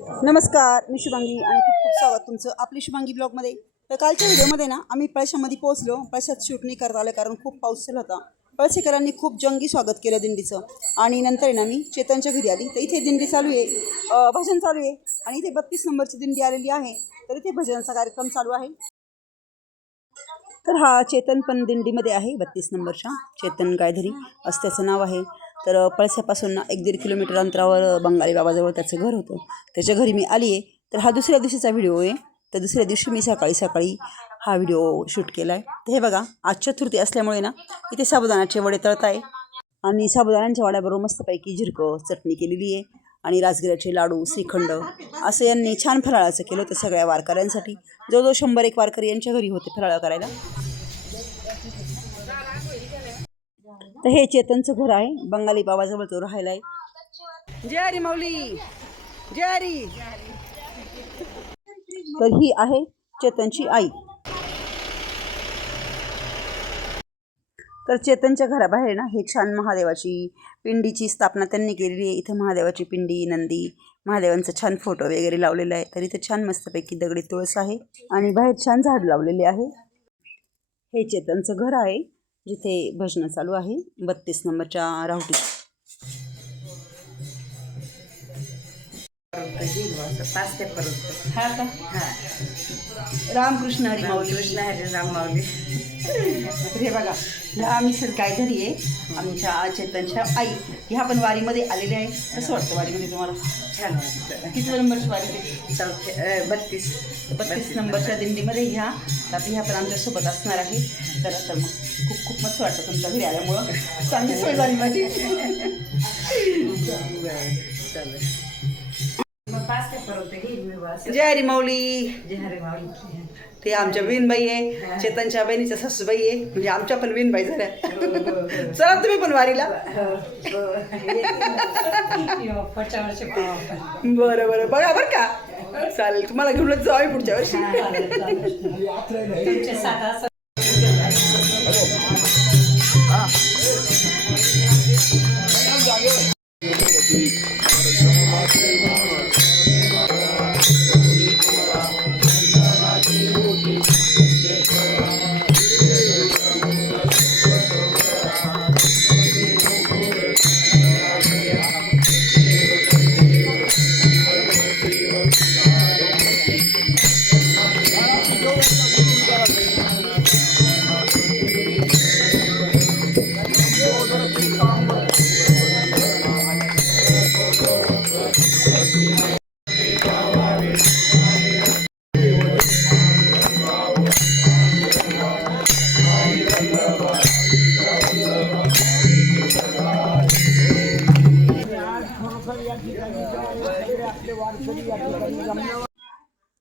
नमस्कार, मी शुभांगी आणि खूप खूप स्वागत तुमचं आपली शुभांगी ब्लॉगमध्ये. तर कालच्या व्हिडिओमध्ये ना आम्ही पळशामध्ये पोहोचलो. पळशात शूट नाही करता आलं कारण खूप पाऊस चालू होता. पळसेकरांनी खूप जंगी स्वागत केलं दिंडीचं. आणि नंतर ना मी चेतनच्या घरी आली. तर इथे दिंडी चालू आहे, भजन चालू आहे आणि इथे 32 नंबरची दिंडी आलेली आहे. तर इथे भजनाचा कार्यक्रम चालू आहे. तर हा चेतन पण दिंडीमध्ये आहे. 32 नंबरच्या चेतन गायधरी असं त्याचं नाव आहे. तर पळसापासून 1-1.5 किलोमीटर अंतरावर बंगाली बाबाजवळ त्याचं घर होतं. त्याच्या घरी मी आली आहे. तर हा दुसऱ्या दिवशीचा व्हिडिओ आहे. तर दुसऱ्या दिवशी मी सकाळी हा व्हिडिओ शूट केला आहे. तर हे बघा, आज चतुर्थी असल्यामुळे ना इथे साबुदाण्याचे वडे तळत आहे आणि साबुदाण्यांच्या वड्याबरोबर मस्तपैकी झिरकं चटणी केलेली आहे आणि राजगिऱ्याचे लाडू, श्रीखंड असं यांनी छान फराळाचं केलं होतं सगळ्या वारकऱ्यांसाठी. जवळजवळ 100-1 वारकरी यांच्या घरी होते फराळ करायला. तर हे चेतनचं घर आहे. बंगाली बाबाजवळ तो राहायला आहे. जय हरी माऊली, जय हरी. तर ही आहे चेतनची आई. तर चेतनच्या घराबाहेर ना हे छान महादेवाची पिंडीची स्थापना त्यांनी केलेली आहे. इथं महादेवाची पिंडी, नंदी, महादेवांचा छान फोटो वगैरे लावलेला आहे. तर इथे छान मस्तपैकी दगडी तुळस आहे आणि बाहेर छान झाड लावलेले आहे. हे चेतनचं घर आहे जिथे भजनं चालू आहे 32 नंबरच्या राहुटी. हा का? रामकृष्ण हरी माऊली. कृष्ण हरी राम माऊली. हे बघा, ह्या आम्ही सर गायधरी आहे आमच्या चेतनच्या आई. ह्या पण वारीमध्ये आलेल्या आहे. कसं वाटतं वारीमध्ये तुम्हाला? छान वाटतं. किती नंबरची वारी ते? 32 नंबरच्या दिंडीमध्ये ह्या. तर ह्या पण आमच्यासोबत असणार आहे. तर मग खूप खूप मस्त वाटतं तुमच्या घरी आल्यामुळं. चांगली सोय झाली माझी. जय हरी माऊली. जय हरी माऊली. ते आमच्या विनबाई आहे, चेतनच्या बहिणीच्या सासूबाई आहे, म्हणजे आमच्या पण विनबाई झाल्या. चला तुम्ही पण वारीला. बरं बरं, बघा बरं का. चालेल, तुम्हाला घेऊनच जाऊ आम्ही पुढच्या वर्षी.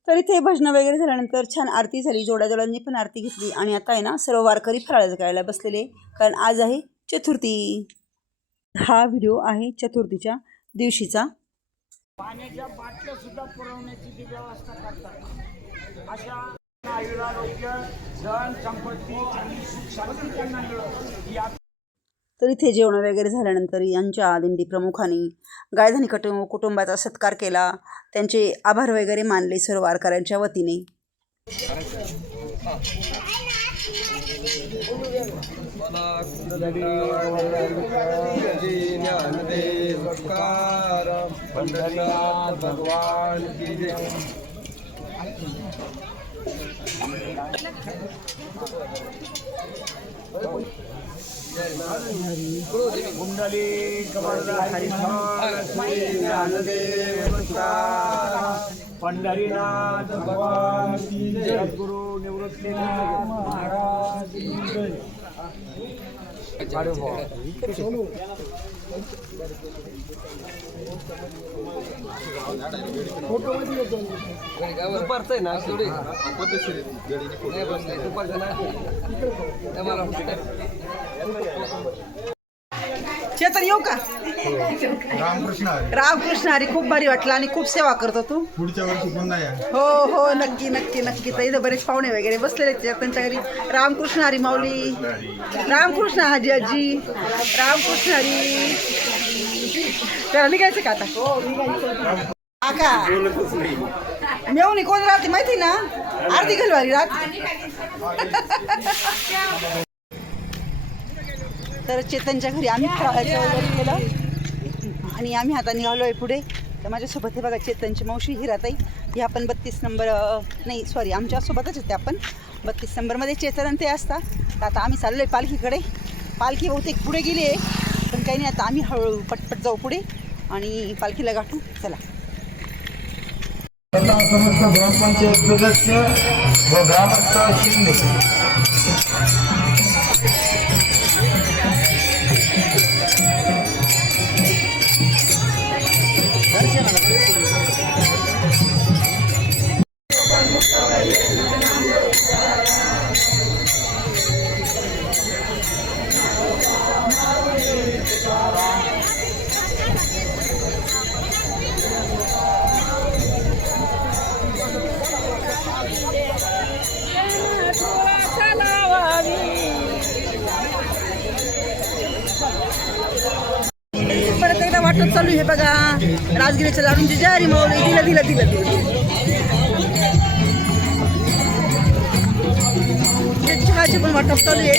तर इथे भजनं वगैरे झाल्यानंतर छान आरती झाली. जोड्याजोड्यांनी पण आरती घेतली आणि आता आहे ना सर्व वारकरी फराळ करायला बसलेले कारण आज आहे चतुर्थी. हा व्हिडिओ आहे चतुर्थीच्या दिवशीचा. पाण्याच्या बाटल्या सुद्धा पुरवण्याची ती व्यवस्था करतात. अशा आयुरारोग्य, धन संपत्ती, चांगली सुख शांती त्यांना मिळत. या तर इथे जेवण वगैरे झाल्यानंतर यांच्या दिंडी प्रमुखांनी गायधनी कुटुंबाचा सत्कार केला. त्यांचे आभार वगैरे मानले सर्व वारकऱ्यांच्या वतीने. भगवान कुंडली पंढरीनाथ भगवान की जय. गुरु निवृत्तीनाथ महाराज की जय. चेतन येऊ का? रामकृष्ण हरी. खूप भारी वाटलं आणि खूप सेवा करतो तू. पुढच्या वर्षी पुन्हा या. हो हो, नक्की नक्की नक्की. तर इथं बरेच पाहुणे वगैरे बसलेले त्यांच्या घरी. रामकृष्ण हरी माऊली. रामकृष्ण हाजी आजी. रामकृष्ण हरी. त्याला निघायचं का आता? हा का मेवणी कोण राहते माहिती ना आरती घालवारी राहते. तर चेतनच्या घरी आम्ही फराळाचं वगैरे केलं आणि आम्ही आता निघालो आहे पुढे. तर माझ्यासोबत हे बघा चेतनची मावशी हिराताई, ह्या पण 32 नंबर नाही सॉरी आमच्यासोबतच आहेत, त्या पण 32 नंबरमध्ये चेतन आणि ते असतात. तर आता आम्ही चाललो आहे पालखीकडे. पालखी बहुतेक पुढे गेली आहे पण काही नाही, आता आम्ही हळूहळू पटपट जाऊ पुढे आणि पालखीला गाठू. चला. समस्त ग्रामपंचायत सदस्य व ग्रामस्थ शिंदे परत एकदा वाटत चालू आहे बघा राजगिरीच्या लाडूंची जारी मावली. दिलं दिलं दिलं दिलं चहाची पण वाटप चालू आहे.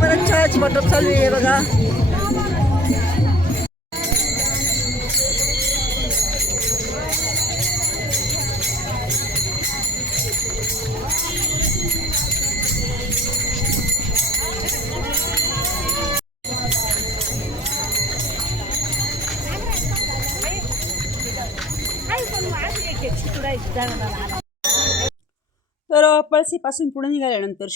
परत चहाची वाटप चालू आहे बघा. तर पळसीपासून पुढे निघाल्यानंतर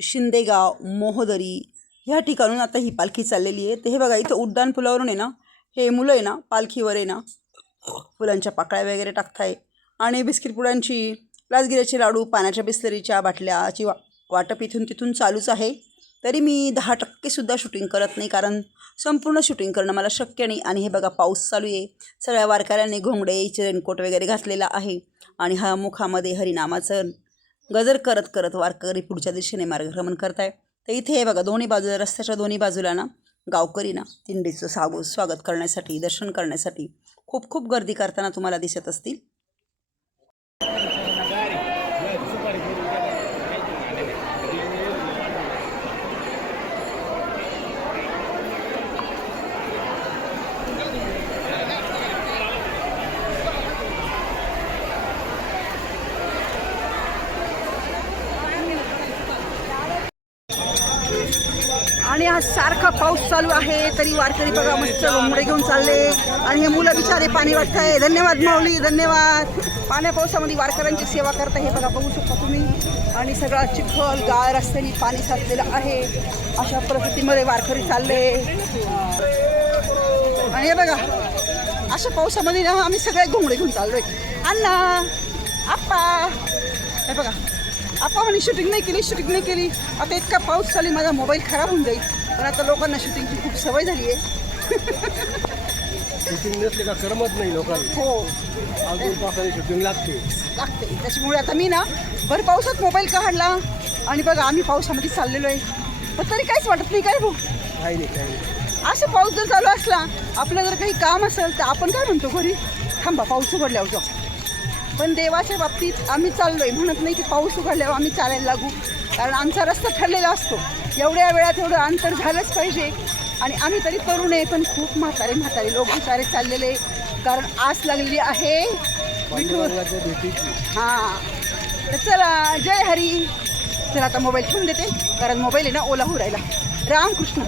शिंदेगाव मोहदरी ह्या ठिकाणून आता ही पालखी चाललेली आहे. तर हे बघा इथं उड्डाण पुलावरून आहे ना हे मुलं आहे ना पालखीवर आहे ना फुलांच्या पाकळ्या वगैरे टाकताय आणि बिस्किट पुड्यांची राजगिऱ्याचे लाडू पाण्याच्या बिस्लरीच्या बाटल्याची वाटप इथून तिथून चालूच आहे. तरी मी 10%सुद्धा शूटिंग करत नाही कारण संपूर्ण शूटिंग करणं मला शक्य नाही. आणि हे बघा पाऊस चालू आहे. सगळ्या वारकऱ्यांनी घोंगडे रेनकोट वगैरे घातलेला आहे आणि हा मुखामध्ये हरिनामाचं गजर करत करत वारकरी पुढच्या दिशेने मार्गक्रमण करताय. तर इथे हे बघा दोन्ही बाजूला रस्त्याच्या दोन्ही बाजूला ना गावकरी ना दिंडीचं स्वागत करण्यासाठी दर्शन करण्यासाठी खूप खूप गर्दी करताना तुम्हाला दिसत असतील. आणि हा सारखा पाऊस चालू आहे तरी वारकरी बघा मस्त घोंगडे घेऊन चालले आणि हे मुलं बिचारे पाणी वाटताय. धन्यवाद माऊली, धन्यवाद. पाण्या पावसामध्ये वारकऱ्यांची सेवा करता हे बघा बघू शकता तुम्ही. आणि सगळा चिखल गाळ रस्त्याने पाणी साचलेलं आहे. अशा परिस्थितीमध्ये वारकरी चालले आणि हे बघा अशा पावसामध्ये ना आम्ही सगळे घोंगडे घेऊन चाललोय. अण्णा आप्पा हे बघा आप्पा म्हणे शूटिंग नाही केली. आता इतका पाऊस चालू माझा मोबाईल खराब होऊन जाईल. पण आता लोकांना शूटिंगची खूप सवय झाली आहे. शूटिंग नसले का करमत नाही लोकांना. हो अजून पावसाळी शूटिंग लागते. त्याच्यामुळे आता मी ना भर पावसात मोबाईल काढला आणि बघा आम्ही पावसामध्ये चाललेलो आहे. पण तरी काहीच वाटत नाही काय भाऊ. काही नाही असं पाऊस जर चालू असला आपलं जर काही काम असेल तर आपण काय म्हणतो घरी थांबा पाऊस उघडल्यावर जाऊ. पण देवाच्या बाबतीत आम्ही चाललो आहे म्हणत नाही की पाऊस उघडल्यावर आम्ही चालायला लागू. कारण आमचा रस्ता ठरलेला असतो. एवढ्या वेळात एवढं अंतर झालंच पाहिजे. आणि आम्ही तरी तरुण आहे पण खूप म्हातारे लोक बिचारे चाललेले कारण आस लागलेली आहे. हां तर चला जय हरी. चला आता मोबाईल ठेवून देते कारण मोबाईल आहे ना ओला होऊ राहिला. रामकृष्ण.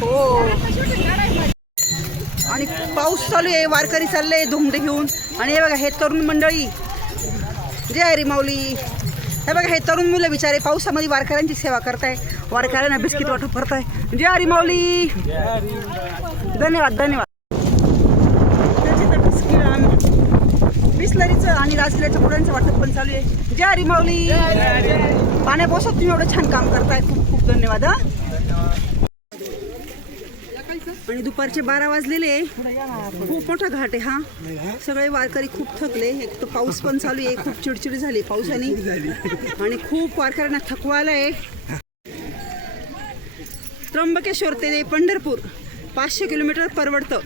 हो आणि पाऊस चालू आहे वारकरी चालले धुमडे घेऊन. आणि हे बघा हे तरुण मंडळी जय हरी माऊली. हे बघा हे तरुण मुलं बिचारे पावसामध्ये वारकऱ्यांची सेवा करताय, वारकऱ्यांना बिस्किट वाटप करताय. जय हरी माऊली. धन्यवाद धन्यवाद. बिस्लरीचं आणि राजगिऱ्याच्या पुड्यांचं वाटप पण चालू आहे. जय हरी माऊली. पाण्या पावसात तुम्ही एवढं छान काम करताय, खूप खूप धन्यवाद. आणि दुपारचे 12 वाजलेले, खूप मोठा घाट आहे हा. सगळे वारकरी खूप थकले, एक तर पाऊस पण चालू आहे, खूप चिडचिडी झाली पावसाने आणि खूप वारकऱ्यांना थकवा आलाय. त्र्यंबकेश्वर ते पंढरपूर 500 किलोमीटर परवडतं,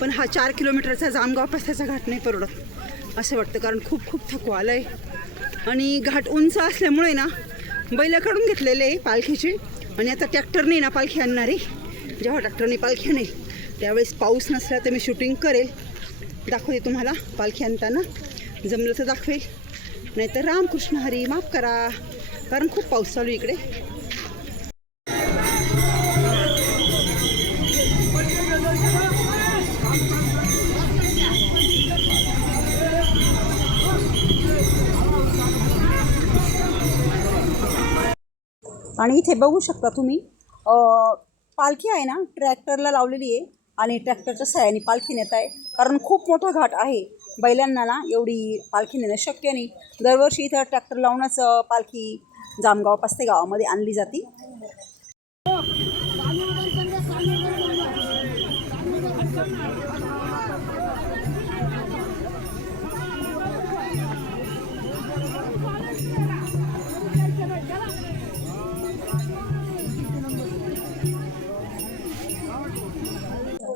पण हा 4 किलोमीटरचा जामगाव पास्त्याचा घाट नाही परवडत असं वाटतं, कारण खूप खूप थकवा आलाय. आणि घाट उंच असल्यामुळे ना बैल काढून घेतलेले आहे पालखीची, आणि आता ट्रॅक्टरने ना पालखी आणणार आहे. जेव्हा ट्रॅक्टरने पालखी आणेल त्यावेळेस पाऊस नसला तर मी शूटिंग करेल, दाखवते तुम्हाला पालखी आणताना, जमलं तर दाखवेल, नाहीतर रामकृष्ण हरी माफ करा, कारण खूप पाऊस चालू इकडे. आणि इथे बघू शकता तुम्ही पालखी आहे ना ट्रॅक्टरला लावलेली आहे, आणि ट्रॅक्टरच्या साहाय्याने पालखी नेत आहे, कारण खूप मोठा घाट आहे. बैलांना ना एवढी पालखी नेणं शक्य नाही. दरवर्षी इथं ट्रॅक्टर लावूनच पालखी जामगाव पास्ते गावामध्ये आणली जाते.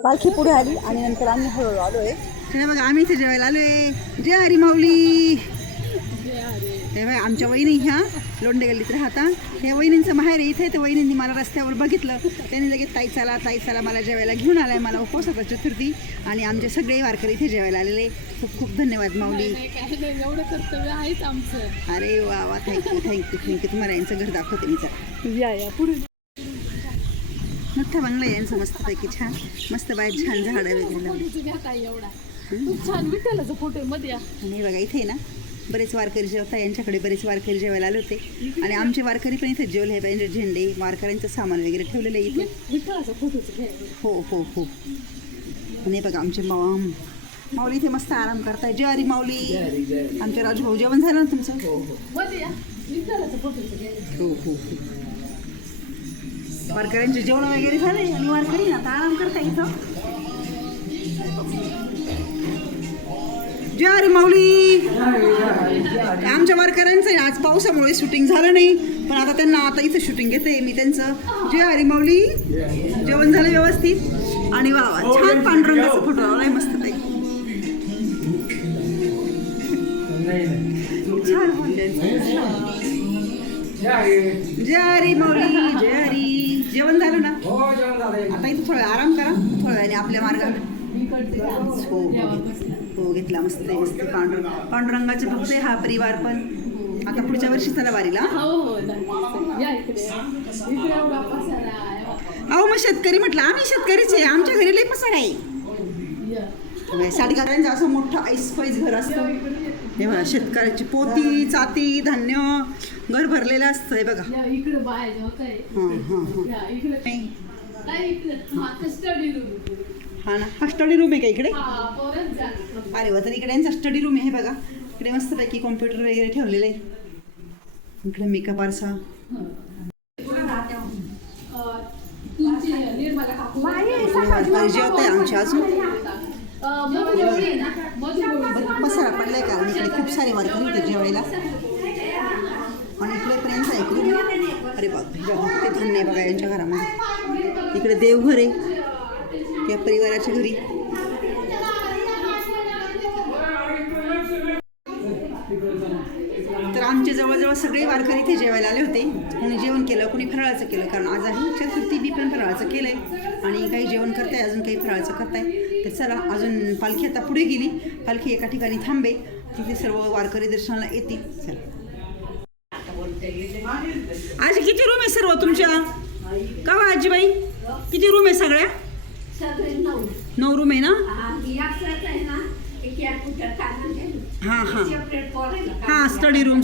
पालखी पुढे आली आणि नंतर आम्ही हळूहळू आलो आहे. हे बघा आम्ही इथे जेवायला आलो आहे. जय हरी माऊली. हे बघा आमच्या वहिनी ह्या लोंढे गल्लीत राहता. ह्या वहिनींचं माहेर आहे इथे. त्या वहिनींनी मला रस्त्यावर बघितलं, त्यांनी लगेच ताई चला मला जेवायला घेऊन आलाय. मला उपवासाचा चतुर्थी आणि आमचे सगळे वारकरी इथे जेवायला आलेले. खूप खूप धन्यवाद माऊली. एवढं कर्तव्य आहेच आमचं. अरे वा वा, थँक्यू. तुम्हाला यांचं घर दाखवते मी. या पुढे मोठा बंगला यांचं मस्तपैकी छान, मस्त बाहेर छान झाडं वगैरे लावली. एवढा खूप छान विठ्ठलाचा फोटो मध्ये. आणि हे बघा इथे ना बरेच वारकरी जेवता, यांच्याकडे बरेच वारकरी जेवायला आले होते, आणि आमचे वारकरी पण इथे जेवले. हे पाहिजे झेंडे वारकऱ्यांचं सामान वगैरे ठेवलेलं आहे इथे. विठ्ठलाचा फोटोच हो. आणि हे बघा आमचे माऊली इथे मस्त आराम करताय. जय हरी माऊली. आमच्या राजू भाऊ जेवण झालं ना तुमचं? मध्ये विठ्ठलाचा फोटोच हो. वारकऱ्यांचे जेवण वगैरे झाले आणि वारकरी ना आता आराम करता इथं. जय हरी माऊली. आमच्या वारकऱ्यांचं आज पावसामुळे शूटिंग झालं नाही, पण आता त्यांना आता इथं शूटिंग घेते मी त्यांचं. जय हरी माऊली. जेवण झालं व्यवस्थित आणि वा छान पांडुरंगाचा फोटो लावलाय मस्त ताई. छान जय हरी माऊली. जय हरी. जेवण झालं ना? आता इथं थोडा आराम करा, थोड्या वेळाने आपल्या मार्गात. हो घेतला मस्त पांडुरंगाचे भक्त हा परिवार पण. आता पुढच्या वर्षी चला वारीला. अहो मग शेतकरी म्हटलं, आम्ही शेतकरीच आहे, आमच्या घरी लई पसार आहे. साडीकारांचं असं मोठं ऐसपैस घर असतं. हे बघा शेतकऱ्याची पोती चाती धान्य घर भरलेलं असतं. हे बघा हा ना, हा स्टडी रूम आहे का इकडे? अरे वा, तर इकडे यांचा स्टडी रूम आहे. हे बघा इकडे मस्तपैकी कॉम्प्युटर वगैरे ठेवलेले आहे. इकडे मेकअप आरसा. जेवत आहे आमचे अजून पसारा पडलाय, कारण इकडे खूप सारे वारकरी होते जेवायला. आणि इकडे पण यांचा इकडे अरे बापरे ते धान्य आहे बघा यांच्या घरामध्ये. इकडे देवघर आहे या परिवाराच्या घरी. तर आमचे जवळजवळ सगळे वारकरी इथे जेवायला आले होते. कोणी जेवण केलं, कोणी फराळाचं केलं, कारण आज आहे चतुर्थी. बी पण फराळाचं केलं आहे आणि काही जेवण करताय, अजून काही फराळाचं करताय. तर चला अजून पालखी आता पुढे गेली. पालखी एका ठिकाणी थांबे, तिथे सर्व वारकरी दर्शनाला येतील. चला आज किती रूम आहे सर्व तुमच्या? का वा आजीबाई किती रूम आहे सगळ्या? 9 रूम आहे ना? हां हां हां स्टडी रूम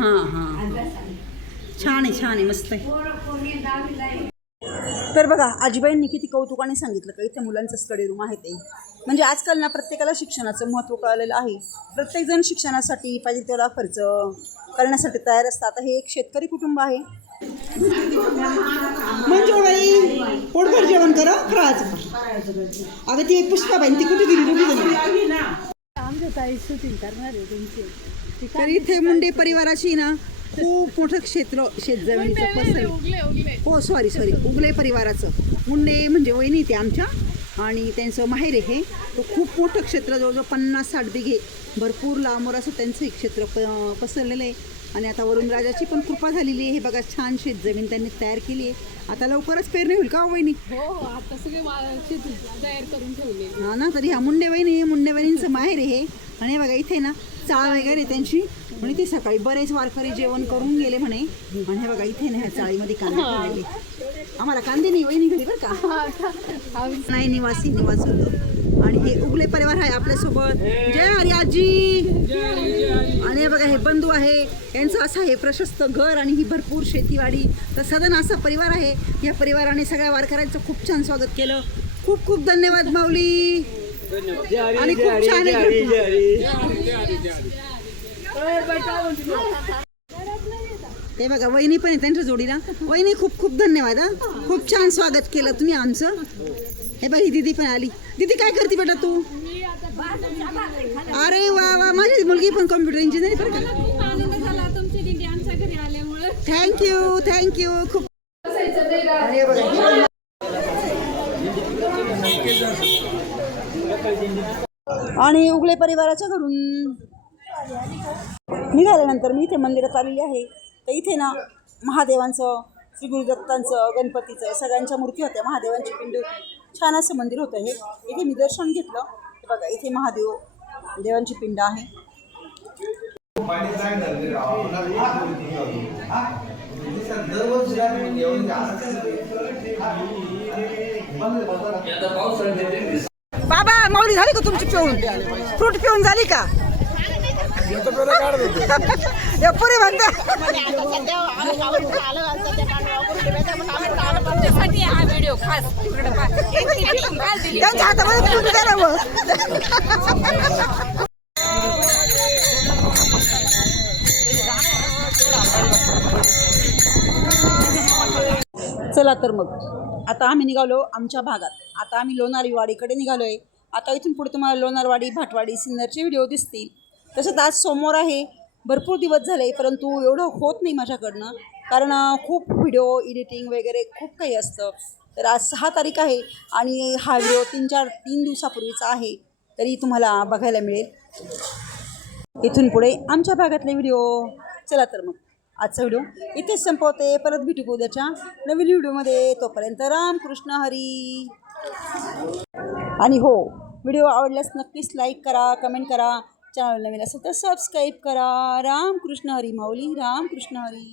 हां हां छान आहे मस्त आहे. तर बघा आजीबाईंनी किती कौतुकाने सांगितलं का इथे मुलांचं स्टडी रूम आहे ते. म्हणजे आजकाल ना प्रत्येकाला शिक्षणाचं महत्त्व कळलेलं आहे. प्रत्येकजण शिक्षणासाठी पाहिजे तेवढा खर्च करण्यासाठी तयार असतात. आता हे एक शेतकरी कुटुंब आहे. मंजुबाई पोटभर जेवण करा अगं ती पुष्पाबाई ती कुठे गेली दोघी जण. आमच्या ताई शूटिंग करणार आहे तुमची. तर इथे मुंडे परिवाराची ना खूप मोठं क्षेत्र शेतजमिनीचं पसरलं. उगले हो सॉरी उगले परिवाराचं मुंडे म्हणजे वहिनी ते आमच्या आणि त्यांचं माहेर आहे. तो खूप मोठं क्षेत्र जवळजवळ 50-60 बिघे भरपूर लांबवर असं त्यांचं एक क्षेत्र पसरलेलं आहे. आणि आता वरून राजाची पण कृपा झालेली आहे. हे बघा छान शेतजमीन त्यांनी तयार केली आहे. आता लवकरच पेरणी होईल का हो वहिनी? हो आता सगळे शेती तयार करून ठेवले. हा ना. तरी ह्या मुंडे वहिनींचं माहेर आहे. आणि हे बघा इथे ना चाळ वगैरे त्यांची म्हणे ती सकाळी बरेच वारकरी जेवण करून गेले म्हणे. आणि हे बघा इथे ना ह्या चाळीमध्ये कांदे ठेवलेले. आम्हाला कांदे नाही वहिनी घरी बरं का नाही निवास होतो. आणि हे उगले परिवार आहे आपल्यासोबत. जय हरी आजी. आणि हे बघा हे बंधू आहे यांचं असं हे प्रशस्त घर आणि ही भरपूर शेतीवाडी. तर सदन असा परिवार आहे. या परिवाराने सगळ्या वारकऱ्यांचं खूप छान स्वागत केलं. खूप खूप धन्यवाद माऊली. आणि खूप छान ते बघा वहिनी पण आहे त्यांच्या जोडीला. वहिनी खूप खूप धन्यवाद. हा खूप छान स्वागत केलं तुम्ही आमचं. हे बघ ही दीदी पण आली. दीदी काय करते बेटा तू? अरे वा माझी मुलगी पण कॉम्प्युटर इंजिनिअरिंग बरं का. खूप आनंद झाला तुमची दिंडी आमच्या घरी आल्यामुळे. थँक्यू खूप. आणि उगले परिवाराच्या घरून निघाल्यानंतर मी इथे मंदिरात आलेली आहे. तर इथे ना महादेवांचं, श्री गुरुदत्तांचं, गणपतीचं सगळ्यांच्या मूर्ती होत्या. महादेवांची पिंड होती. छान असं मंदिर होतं हे. इथे मी दर्शन घेतलं. हे बघा इथे महादेव देवांची पिंड आहे. बाबा माऊली झाली का तुमची पिऊन? फ्रूट पिऊन झाली का? पुरे म्हणते त्यांच्या हातामध्ये फ्रूट द्या ना मग. चला तर मग आता आम्ही निघालो आमच्या भागात. आता आम्ही लोणारवाडीकडे निघालो आहे. आता इथून पुढे तुम्हाला लोणारवाडी, भाटवाडी, सिन्नरचे व्हिडिओ दिसतील. तसंच आज सोमवार आहे. भरपूर दिवस झाले परंतु एवढं होत नाही माझ्याकडनं. कारण खूप व्हिडिओ एडिटिंग वगैरे खूप काही असतं. तर आज 6 तारीख आहे आणि हा व्हिडिओ 3 दिवसापूर्वीचा आहे. तरी तुम्हाला बघायला मिळेल इथून पुढे आमच्या भागातले व्हिडिओ. चला तर मग आजचा व्हिडिओ इथेच संपवते. परत भेटू उद्याच्या नवीन व्हिडिओमध्ये. तोपर्यंत रामकृष्ण हरी. आणि हो व्हिडिओ आवडल्यास नक्कीच लाईक करा, कमेंट करा. चॅनल नवीन असेल तर सबस्क्राईब करा. रामकृष्ण हरी माऊली. रामकृष्ण हरी.